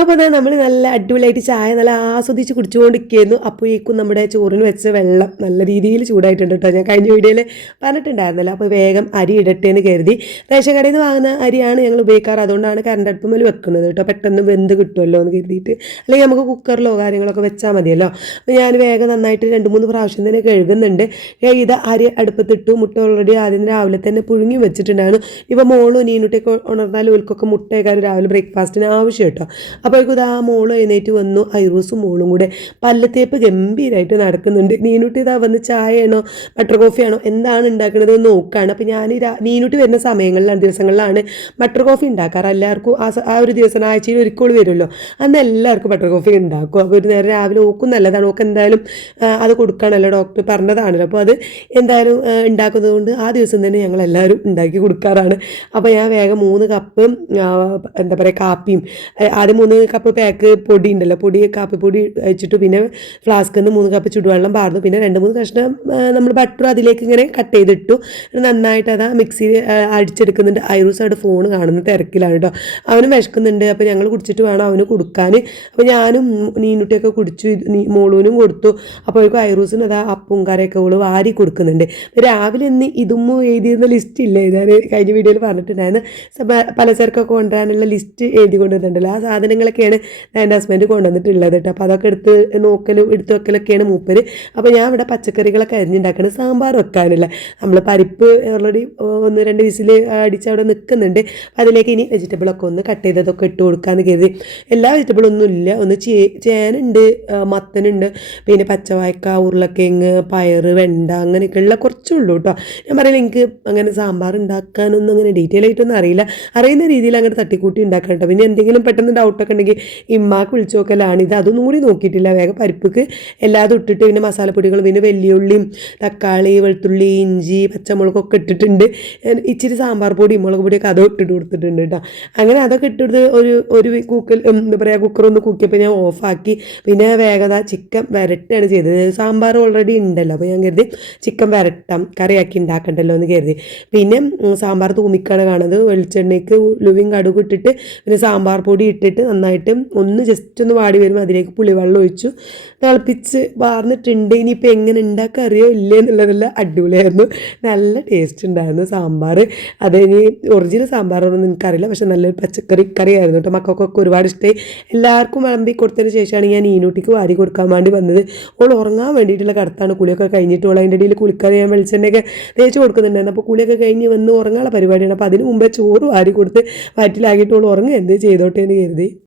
അപ്പോൾ അതാ നമ്മൾ നല്ല അടിപൊളിയായിട്ട് ചായ നല്ല ആസ്വദിച്ച് കുടിച്ചുകൊണ്ടിരിക്കുകയായിരുന്നു. അപ്പോഴേക്കും നമ്മുടെ ചോറിന് വെച്ച വെള്ളം നല്ല രീതിയിൽ ചൂടായിട്ടുണ്ട് കേട്ടോ. ഞാൻ കഴിഞ്ഞ വീഡിയോയിൽ പറഞ്ഞിട്ടുണ്ടായിരുന്നല്ലോ. അപ്പോൾ വേഗം അരി ഇടട്ടെ എന്ന് കരുതി. റേഷൻ കടയിൽ നിന്ന് വാങ്ങുന്ന അരിയാണ് ഞങ്ങൾ ഉപയോഗിക്കാറ്. അതുകൊണ്ടാണ് കറണ്ട് അടുപ്പ് മേൽ വെക്കുന്നത് കേട്ടോ. പെട്ടെന്ന് വെന്ത് കിട്ടുമല്ലോ എന്ന് കരുതിയിട്ട്. അല്ലെങ്കിൽ നമുക്ക് കുക്കറിലോ കാര്യങ്ങളൊക്കെ വെച്ചാൽ മതിയല്ലോ. അപ്പോൾ ഞാൻ വേഗം നന്നായിട്ട് 2-3 പ്രാവശ്യം തന്നെ കഴുകുന്നുണ്ട്. ഇത് അരി അടുപ്പത്തിട്ടു. മുട്ട ഓൾറെഡി ആദ്യം രാവിലെ തന്നെ പുഴുങ്ങി വെച്ചിട്ടുണ്ടായിരുന്നു. ഇപ്പോൾ മോളും നീനുട്ടൊക്കെ ഉണർന്നാൽ ഓൽക്കൊക്കെ മുട്ടയൊക്കെ രാവിലെ ബ്രേക്ക്ഫാസ്റ്റിന് ആവശ്യം കേട്ടോ. അപ്പോഴേക്കും ഇതാ മോളും എഴുന്നേറ്റ് വന്നു. ഐറൂസും മോളും കൂടെ പല്ലത്തേപ്പ് ഗംഭീരമായിട്ട് നടക്കുന്നുണ്ട്. നീനുട്ടി ഇതാ വന്ന് ചായയാണോ ബട്ടർ കോഫിയാണോ എന്താണ് ഉണ്ടാക്കുന്നത് നോക്കുകയാണ്. അപ്പോൾ ഞാൻ നീനുട്ടി വരുന്ന സമയങ്ങളിലാണ് ദിവസങ്ങളിലാണ് ബട്ടർ കോഫി ഉണ്ടാക്കാറ്. എല്ലാവർക്കും ആ ഒരു ദിവസം ആഴ്ചയിൽ ഒരിക്കലും വരുമല്ലോ, അന്ന് എല്ലാവർക്കും ബട്ടർ കോഫി ഉണ്ടാക്കും. അപ്പോൾ ഒരു നേരം രാവിലെ ഓക്കും നല്ലതാണ്. ഓക്ക് എന്തായാലും അത് കൊടുക്കുകയാണല്ലോ, ഡോക്ടർ പറഞ്ഞതാണല്ലോ. അപ്പോൾ അത് എന്തായാലും ഉണ്ടാക്കുന്നത് കൊണ്ട് ആ ദിവസം തന്നെ ഞങ്ങൾ എല്ലാവരും ഉണ്ടാക്കി കൊടുക്കാറാണ്. അപ്പോൾ ഞാൻ വേഗം 3 കപ്പ് എന്താ പറയുക കാപ്പിയും ആദ്യം 3 കപ്പ് പാക്ക് പൊടി ഉണ്ടല്ലോ, കാപ്പിപ്പൊടി വെച്ചിട്ട് പിന്നെ ഫ്ലാസ്കിൽ നിന്ന് 3 കപ്പ് ചുടുവെള്ളം പാർന്നു. പിന്നെ 2-3 കഷ്ണം നമ്മൾ ബട്ടർ അതിലേക്ക് ഇങ്ങനെ കട്ട് ചെയ്തിട്ടു. നന്നായിട്ട് അതാ മിക്സിയിൽ അടിച്ചെടുക്കുന്നുണ്ട്. ഐറൂസ് അവിടെ ഫോൺ കാണുന്ന തിരക്കിലാണ് കേട്ടോ. അവനും വിശക്കുന്നുണ്ട്. അപ്പോൾ ഞങ്ങൾ കുടിച്ചിട്ട് വേണം അവന് കൊടുക്കാൻ. അപ്പോൾ ഞാനും നീനുട്ടിയൊക്കെ കുടിച്ചു, മോളൂനും കൊടുത്തു. അപ്പോഴേക്കും ഐറൂസിന് അതാ അപ്പും കറിയൊക്കെ ഓള് വാരി കൊടുക്കുന്നുണ്ട്. രാവിലെ ഇന്ന് ഇതുമ്മ എഴുതിയിരുന്ന ലിസ്റ്റ് ഇല്ലേ, ഞാൻ കഴിഞ്ഞ വീഡിയോയിൽ പറഞ്ഞിട്ടുണ്ടായിരുന്നു. പലചരക്കൊക്കെ കൊണ്ടുവരാനുള്ള ലിസ്റ്റ് എഴുതി കൊണ്ടുവന്നിട്ടുണ്ടല്ലോ. ആ സാധനങ്ങളൊക്കെയാണ് എൻ്റെ ഹസ്ബൻഡ് കൊണ്ടുവന്നിട്ടുള്ളത് കേട്ടോ. അപ്പോൾ അതൊക്കെ എടുത്ത് വെക്കലൊക്കെയാണ് മൂപ്പര്. അപ്പോൾ ഞാൻ ഇവിടെ പച്ചക്കറികളൊക്കെ അരിഞ്ഞുണ്ടാക്കണം. സാമ്പാർ വെക്കാനില്ല. നമ്മൾ പരിപ്പ് ഓൾറെഡി 1-2 വിസിൽ അടിച്ച് അവിടെ നിൽക്കുന്നുണ്ട്. അതിലേക്ക് ഇനി വെജിറ്റബിളൊക്കെ ഒന്ന് കട്ട് ചെയ്തതൊക്കെ ഇട്ട് കൊടുക്കാമെന്ന് കരുതി. എല്ലാ വെജിറ്റബിളൊന്നും ഇല്ല. ഒന്ന് ചേനുണ്ട്, മത്തനുണ്ട്, പിന്നെ പച്ചവായ്ക്ക, ഉരുളക്കിഴങ്ങ്, പയർ, വെണ്ട, അങ്ങനെയൊക്കെയുള്ള കുറച്ചുള്ളൂ കേട്ടോ. ഞാൻ പറയുന്നത് എനിക്ക് അങ്ങനെ സാമ്പാർ ഉണ്ടാക്കാനൊന്നും അങ്ങനെ ഡീറ്റെയിൽ ആയിട്ടൊന്നും അറിയില്ല. അറിയുന്ന രീതിയിൽ അങ്ങനെ തട്ടിക്കൂട്ടി ഉണ്ടാക്കാം കേട്ടോ. പിന്നെ എന്തെങ്കിലും പെട്ടെന്ന് ഡൗട്ടൊക്കെ ഉണ്ടെങ്കിൽ ഇമ്മാക്ക് വിളിച്ചു നോക്കലാണ്. അതൊന്നും കൂടി നോക്കിയിട്ടില്ല. വേഗം പരിപ്പിക്ക് എല്ലാതും ഇട്ടിട്ട് പിന്നെ മസാലപ്പൊടികൾ, പിന്നെ വെല്ലുള്ളിയും തക്കാളി, വെളുത്തുള്ളി, ഇഞ്ചി, പച്ചമുളകൊക്കെ ഇട്ടിട്ടുണ്ട്. ഇച്ചിരി സാമ്പാർ പൊടി, മുളക് പൊടിയൊക്കെ അതും ഇട്ടിട്ട് കൊടുത്തിട്ടുണ്ട് കേട്ടോ. അങ്ങനെ അതൊക്കെ ഇട്ടിട്ട് ഒരു എന്താ പറയുക കുക്കറൊന്ന് കൂക്കിയപ്പോൾ ഞാൻ ഓഫാക്കി. പിന്നെ വേഗം ചിക്കൻ വരട്ടാണ് ചെയ്തത്. സാമ്പാർ ഓൾറെഡി ഉണ്ടല്ലോ. അപ്പോൾ ഞാൻ കരുതി ചിക്കൻ വരട്ടാം, കറിയാക്കി ഉണ്ടാക്കണ്ടല്ലോ എന്ന് കരുതി. പിന്നെ സാമ്പാർ തൂമിക്കാണ് കാണുന്നത്. വെളിച്ചെണ്ണയ്ക്ക് ഉലുവയും കടുകും ഇട്ടിട്ട് പിന്നെ സാമ്പാർ പൊടി ഇട്ടിട്ട് നന്നായിട്ട് ഒന്ന് ജസ്റ്റ് ഒന്ന് വാടി വരുമ്പോൾ അതിലേക്ക് പുളിവെള്ളം ഒഴിച്ചു തിളപ്പിച്ച് വാർന്നിട്ടുണ്ട്. ഇനിയിപ്പോൾ എങ്ങനെ ഉണ്ടാക്കാൻ അറിയോ ഇല്ലേ എന്നുള്ളതല്ല, അടിപൊളിയായിരുന്നു. നല്ല ടേസ്റ്റ് ഉണ്ടായിരുന്നു സാമ്പാർ. അത് ഇനി ഒറിജിനൽ സാമ്പാറൊന്നും എനിക്കറിയില്ല, പക്ഷെ നല്ലൊരു പച്ചക്കറി കറിയായിരുന്നു കേട്ടോ. മക്കൾക്കൊക്കെ ഒരുപാട് ഇഷ്ടമായി. എല്ലാവർക്കും വിളമ്പി കൊടുത്തതിന് ശേഷമാണ് ഞാൻ ഈനൂട്ടിക്ക് വാരി കൊടുക്കാൻ വേണ്ടി വന്നത്. ഓൾ ഉറങ്ങാൻ വേണ്ടിയിട്ടുള്ള കടത്താണ്. കുളിയൊക്കെ കഴിഞ്ഞിട്ട് ഓൾ അതിൻ്റെ ഇടയിൽ കുളിക്കാൻ ഞാൻ വെളിച്ചെണ്ണയൊക്കെ തേച്ച് കൊടുക്കുന്നുണ്ടായിരുന്നു. അപ്പോൾ കുളിയൊക്കെ കഴിഞ്ഞ് വന്ന് ഉറങ്ങാനുള്ള പരിപാടിയാണ്. അപ്പോൾ അതിന് മുമ്പേ ചോറ് വാരി കൊടുത്ത് വയറ്റിലാക്കിയിട്ട് ഓൾ ഉറങ്ങുക എന്ത് ചെയ്തോട്ടെ എന്ന് കരുതി.